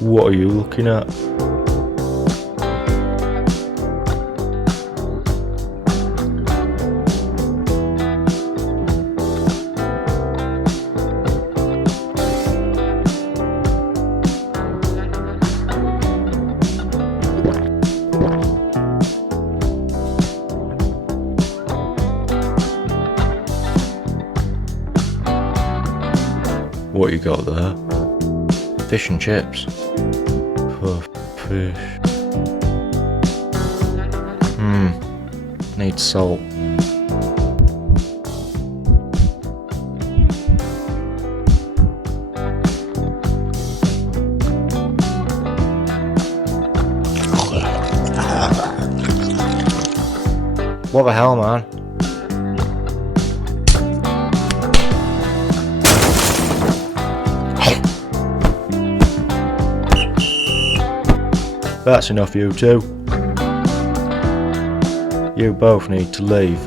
What are you looking at? What you got there? Fish and chips. Fish. Needs salt. What the hell, man? That's enough, you two. You both need to leave.